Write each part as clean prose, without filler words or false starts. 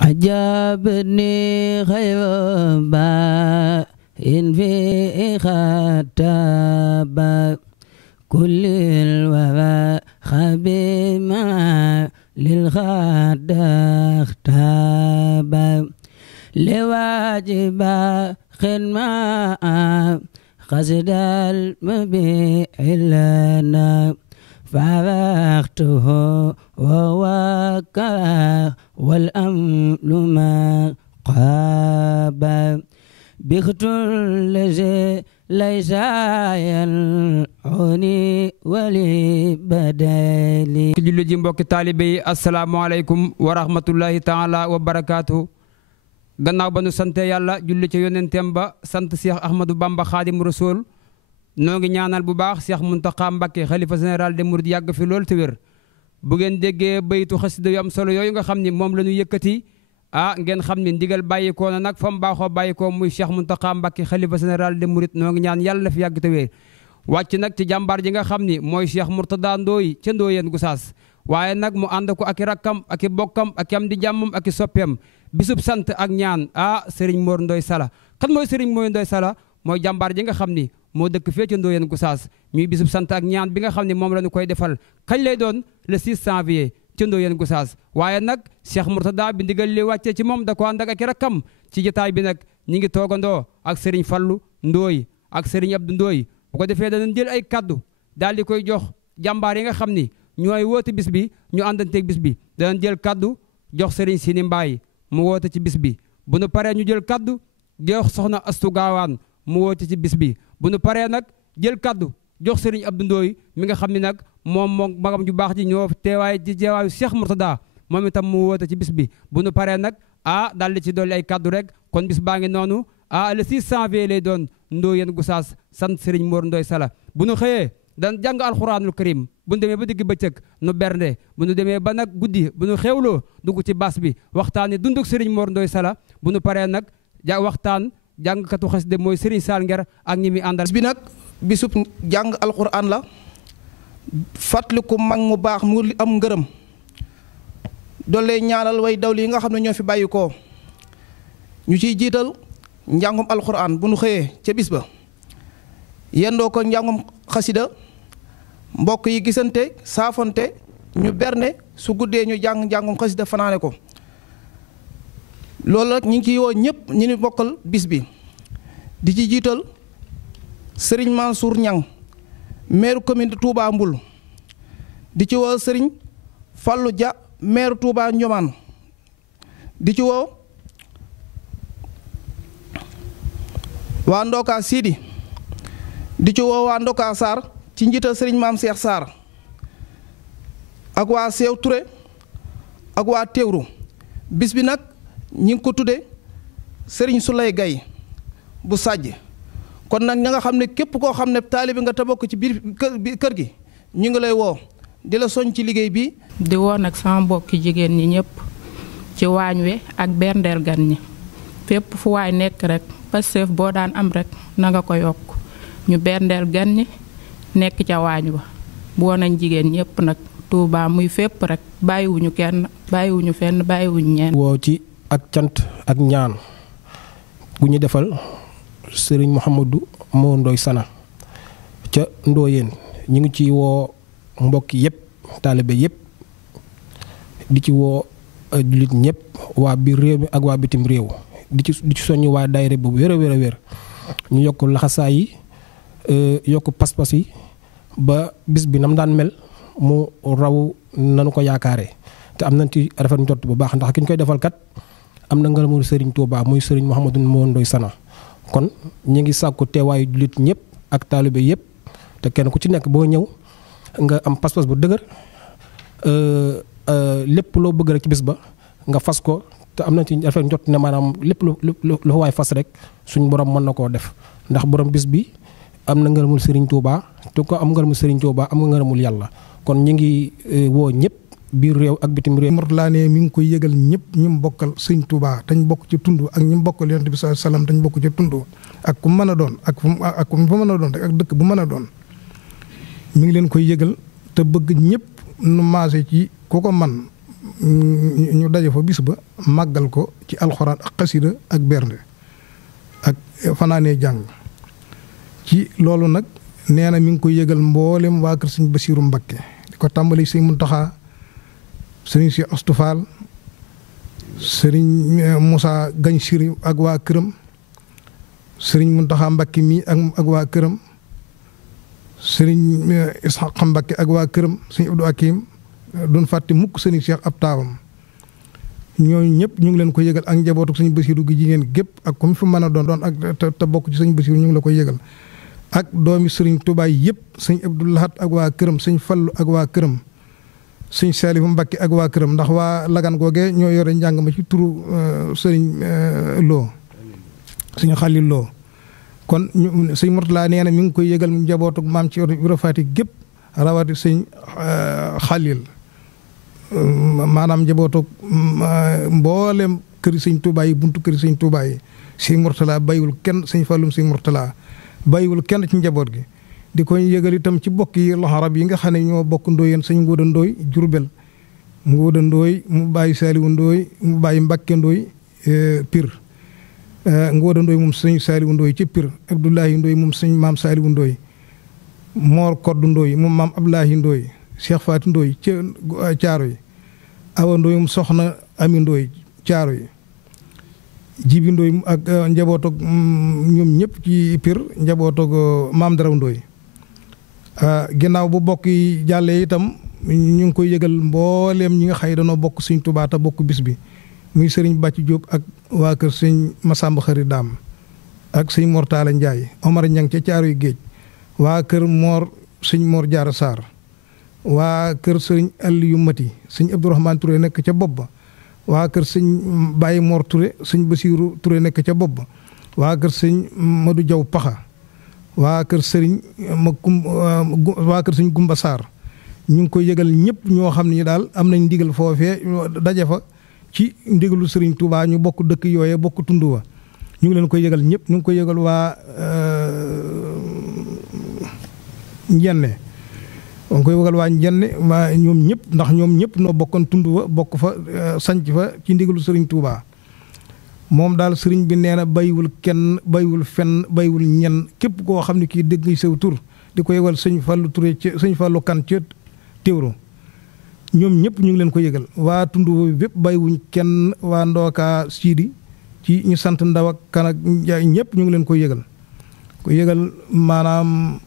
عجبني خير إن في خطاب كل الوفاء خبيما للخد اختاب لواجب خدمة قصد المبيع لنا فوقته ووكاه والأمل ما قاب بخت الذي ليس ينعني ولي بدالي julli ji mbokki taalibe yi asalaamaaleykum wa rahmatullahi taala wa barakaatu. gannaaw ba nu sante yàlla julli ci yonenteem ba sant Cheikh Ahmadou Bamba Khadim Rasoul noo ngi ñaanal bu baax Cheikh Mountakha Mbacké xalifa général des mourides yàgg fi lool te wér. bu ngeen déggee baytu xasida yu am solo yooyu nga xam ni moom la ñu yëkkati ngeen xam ni ndigal bàyyikoo na nag fa mu baaxoo bàyyikoo muy Cheikh Mountakha Mbacké xalifa général des mourides noo ngi ñaan yàlla la fi yàgg te wér. wàcc nag ci jàmbaar ji nga xam ni mooy Cheikh Mourtada Ndoye ca Ndoyeen Gusaas waaye nag mu ànd ko ak i rakkam ak i bokkam ak i am di jàmmam ak i soppeem bisub sant ak ñaan Serigne Mor Ndoye Sala. kan mooy Serigne Mor Ndoye Sala mooy jàmbaar ji nga xam ni moo dëkk fee ca Ndoyeen Gusaas ñuy bisub sant ak ñaan bi nga xam ne moom la ñu koy defal kañ lay doon le 6 janvier ca Ndoyeen Gusaas waaye nag Cheikh Mourtada bi ndigal li wàccee ci moom da ko ànd ak i rakkam ci jotaay bi nag ñi ngi toogandoo ak Serigne Fallou Ndoye ak Serigne Abdou Ndoye bu ko defee danañ jël ay kaddu daal di koy jox jàmbaar yi nga xam ni ñooy woote bis bi ñu àndanteeg bis bi danañ jël kaddu jox Serigne Sini Mbaye mu woote ci bis bi bu nu paree ñu jël kaddu jox soxna Astu Gaawaan mu woote ci bis bi bu nu paree nag jël kaddu jox Serigne Abdou Ndoye mi nga xam ni nag moom magam ju baax ji ñoo teewaay ci teewaayu Cheikh Mourtada moom itam mu woote ci bis bi bu nu paree nag daal di ci dolli ay kaddu rek kon bis baa ngi noonu le 6 janvier lay doon Ndoyeen Gusaas sant Serigne Mor Ndoye Sala bu nu xëyee dan jàng alxuraanul karim bu nu demee ba digg bëccëg nu bernde bu nu demee ba nag guddi bu nu xewloo dugg ci baas bi waxtaani dunduk Serigne Mor Ndoye Sala bu nu paree nag waxtaan jàngkatu xasida mooy Serigne Sall Nger ak ñi muy àndal. bi nag bisub jàng alxuraan la fàttaliku mag mu baax mu am ngërëm doole ñaanal way dawli yi nga xam ne ñoo fi bàyyi ko ñu ciy jiital njàngum alxuraan bu nu xëyee ca bis ba yendoo ko njàngum xasida mbokk yi gisante saafonte ñu berne su guddee ñu jàng njàngum xasida fanaane ko loolu nag ñu ngi ciy woo ñëpp ñu ni bokkal bis bi di ci jiital Serigne Mansour Niang maire commune de Touba Mboul di ci woo Serigne Fallou Dia maire Touba Ndioman di ci woo waa Ndoka Sidi di ci woo waa Ndoka Sarr ci njiital Serigne Maam Cheikh Sarr ak waa Seew Touré ak waa Teewru bis bi nag ñi ngi ko tudde Serigne Souley Gaye bu sàjj kon nag ña nga xam ne képp koo xam ne taalibi nga te bokk ci biir kër gi ñu ngi lay woo di la soñ ci liggéey bi di woo nag sama mbokki jigéen ñi ñëpp ci waañ wi ak berndeel gan ñi fépp fu waay nekk rek Pastef boo daan am rek na nga ko yokk ñu berndeel gan ñi nekk ca waañ wa boo nañ jigéen ñëpp nag Touba muy fépp rek bàyyiwuñu kenn bàyyiwuñu fenn bàyyiwuñu ñeen woo ci ak cant ak ñaan bu ñu defal Serigne Mouhamadou Mor Ndoye Sala ca Ndoyeen ñu ngi ci woo mbokk yëpp taalibe yëpp di ci woo jullit ñëpp waa biir réew mi ak waa bitim réew di ci soññ waa daayira bu wér a wér a wér ñu yokk laxasaay yi yokk pas-pas yi ba bis bi nam daan mel mu raw nanu ko yaakaare te am nañ ci rafet njort bu baax ndax ki ñu koy defal kat am na ngërëmul Serigne Touba muy Serigne Mouhamadou Mor Ndoye Sala kon ñu ngi sàkku teewaayu jullit ñëpp ak taalibe yëpp te kenn ku ci nekk boo ñëw nga am pas-pas bu dëgër lépp loo bëgg rek ci bis ba nga fas ko te am na ci rafet njort ne maanaam lépp lu waay fas rek suñu borom mën na koo def ndax borom bis bi am na ngërëmul Serigne Touba te ko am ngërëmul Serigne Touba am nga ngërëmul yàlla kon ñu ngi woo ñëpp biir réew ak bitim réew. Mourtala ne mi ngi koy yëgal ñëpp ñi mu bokkal Sëñ Touba dañ bokk ci tund ak ñi mu bokkal Yonent bi sallallahu alayhi wasallam dañ bokk ci tund ak ku mën a doon ak ku mën a doon rek ak dëkk bu mën a doon mi ngi leen koy yëgal te bëgg ñëpp nu maase ci ku ko man ñu daje fa bis ba màggal ko ci alxuraan ak xasida ak bernde ak fanaanee jàng ci loolu nag nee na mi ngi koy yëgal mboolem waa kër sëñ Basiiru Mbakke di ko tàmbali sëñ Muntaxa sëriñ si Astufaal sëriñ Moussa Gañ Siri ak waa këram sëriñ Muntaxa Mbakke mi ak waa këram sëriñ Isxaq Mbakke ak waa këram sëriñ Abdou Hakim doon fàtte mukk sëriñ Cheikh ab taawam ñooñu ñëpp ñu ngi leen ko yëgal ak njabootu sëñ Basiiru gi jigéen gépp ak comme fi mën a doon ak te bokk ci sëñ Basiiru ñu ngi la koy yëgal ak doomi sëriñ Tuubaa yëpp sëñ Abdou Lahad ak waa këram sëñ Fallu ak waa këram sëñ Saalifu Mbakke ak waa këram ndax waa Lagan googe ñoo yore njàng ma ci turu sëriñ Lo sëñ Xalil Lo kon sëñ Murtala nee na mi ngi koy yëgal njabootu maam ci Ibra Faati gépp rawati sëñ Xalil maanaam njabootu mboolem këri sëñ Tuubaa yi buntu këri sëñ Tuubaa yi sëñ Murtala bàyyiwul kenn sëñ Fallum sëñ Murtala bàyyiwul kenn ci njaboot gi di koy yëgal itam ci bokk yi loxarab yi nga xam ne ñoo bokk ndóoyeen sëñ Ngóoda Ndóoy Jurbel Ngóoda Ndóoy mu bàyyi Saaliwu Ndóoy mu bàyyi Mbakke Ndóoy Pir Ngóoda Ndóoy moom sëñ Saaliwu Ndóoy ci Pir Abdoulahi Ndóoy moom sëñ maam Saaliwu Ndóoy Moor Koddu Ndóoy moom maam Abdoulahi Ndóoy Cheikh Faati Ndóoy ci Caaro yi Awa Ndóoy moom soxna Ami Ndóoy Caaro yi Jibi Ndóoy ak njabootoog ñoom ñëpp ci Pir njabootoog maam Daraw Ndóoy ginnaaw bu bokk yi jàllee itam ñu ngi koy yëgal mbooleem ñi nga xëy danoo bokk sëñ Tuubaa te bokk bis bi muy sëriñ Bàcc Jóob ak waa kër sëñ Masamba Xari Daam ak sëñ Mortala Njaay Omar Ñang ca Caaroy Géej waa kër sëñ Mor Jaara Saar waa kër sëriñ Aliyu Mati sëñ Abdourahmane Touré nekk ca bopp ba waa kër sëñ Baye Mor Touré sëñ Basiiru Touré nekk ca bopp ba waa kër sëñ Madu Jaw Paxa waa kër sëriñ waa kër sëñ Gumba Saar ñu ngi koy yëgal ñëpp ñoo xam ne daal am nañ ndigal foofee daje fa ci ndigalu sëriñ Touba ñu bokk dëkk yooye bokk tund wa ñu ngi leen koy yëgal ñëpp ñu ngi koy yëgal waa Njenne on koy yëgal waa Njenne waa ñoom ñëpp ndax ñoom ñëpp noo bokkoon tund wa bokk fa sanc fa ci ndigalu sëriñ Touba moom daal sëriñ bi nee na bayiwul kenn bayiwul fenn bayiwul ñenn képp koo xam ne kii dégg nga sew tur di ko yëgal sëñ Fallu Touré ci sëñ Fallu Kan ci Téwro ñoom ñëpp ñu ngi leen ko yëgal waa tund boobu bépp bayiwuñ kenn waa Ndooka Siidi ci ñu sant Ndaw ak Kan ak Njaay ñëpp ñu ngi leen koy yëgal maanaam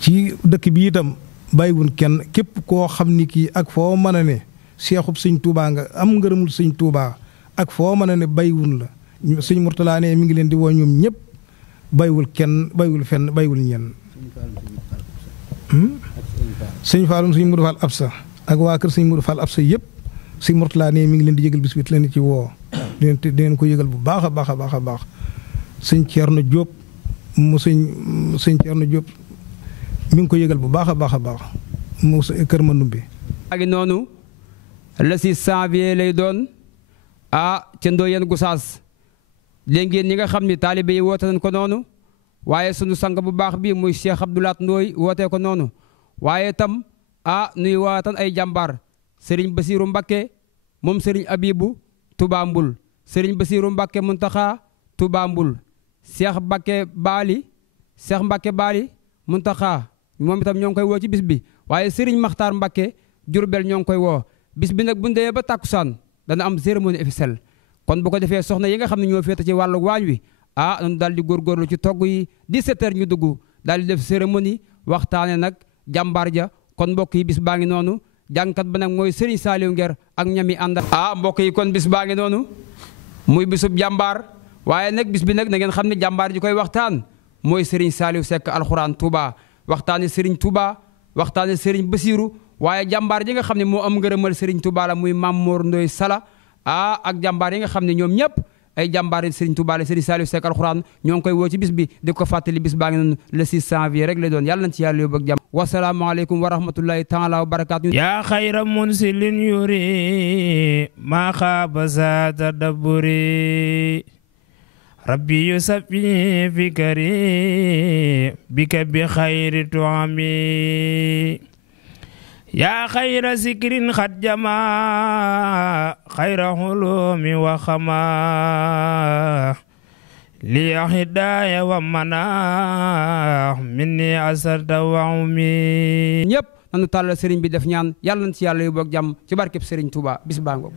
ci dëkk bi itam bayiwuñ kenn képp koo xam ni kii ak foo mën a ne seexub sëñ Touba nga am ngërëmul sëñ Touba ak foo mën a ne bayiwun la sëñ Murtala ne mi ngi leen di woo ñoom ñëpp bayiwul kenn bayiwul fenn bayiwul ñenn sëñ Fallum sëñ Modou Fall Absa ak waa kër sëñ Modou Fall Absa yëpp sëñ Murtala ne mi ngi leen di yëgal bis bi leen ci woo di leen ko yëgal bu baax a baax a baax a baax sëñ Ceerno Jóob mu sëñ Ceerno Jóob mi ngi ko yëgal bu baax a baax a baax mu kër ma numbi agi noonu le 6 janvier lay doon ca Ndoyeen Gusaas léegi ngeen ñi nga xam ni taalibe yi woote nañ ko noonu waaye sunu sang bu baax bi muy Cheikh Abdoulaat Ndooy wootee ko noonu waaye itam nuy waatan ay jàmbaar Serigne Basiiru Mbakke moom Serigne Abibu Touba Mbul Serigne Basiiru Mbakke Muntaxa Touba Mbul Cheikh Mbakke Baali Muntaxa moom itam ñoo ngi koy woo ci bis bi waaye Serigne Maxtaar Mbakke Jurbel ñoo ngi koy woo bis bi nag bu ñu demee ba tàkkusaan dana am cérémonie officielle kon bu ko defee soxna yi nga xam ne ñoo féete ci wàllu waañ wi noonu daal di góorgóorlu ci togg yi 17h ñu dugg daal di def cérémonie waxtaane nag jàmbaar ja kon mbokk yi bis baa ngi noonu jàngkat ba nag mooy Serigne Saliou Nguer ak ñami àndal mbokk yi kon bis baa ngi noonu muy bisub jàmbaar waaye nag bis bi nag na ngeen xam ne jàmbaar ji koy waxtaan mooy Serigne Saliou Seck alxuraan Touba waxtaane Serigne Touba waxtaane Serigne Basiiru waaye jàmbaar ji nga xam ne moo am ngërëmal Serigne Touba la muy Mame Mor Ndoye Sala ak jàmbaar yi nga xam ne ñoom ñëpp ay jàmbaar yi Serigne Touba la Serigne Saliou Seck alxuraan ñoo ngi koy woo ci bis bi di ko fàttali bis baa ngi noonu le 6 janvier rek lay doon yàlla nañ ci yàlla yóbbu ak jàmm wasalaamaaleykum wa rahmatullahi taala wa barakaatu yaa xayra munsilin yuri maa xaaba sa tadabburi rabbi yusabbi fikari bika bi xayri tuami yaa xayra sikrin xat jama xayra xulumi wa xama li hidaaya wa mana minni asarta wa umi ñëpp nanu tàllal sëriñ bi def ñaan yàlla nañ ci yàlla yu boog jàmm ci barkeb sëriñ Touba bis baa ngoog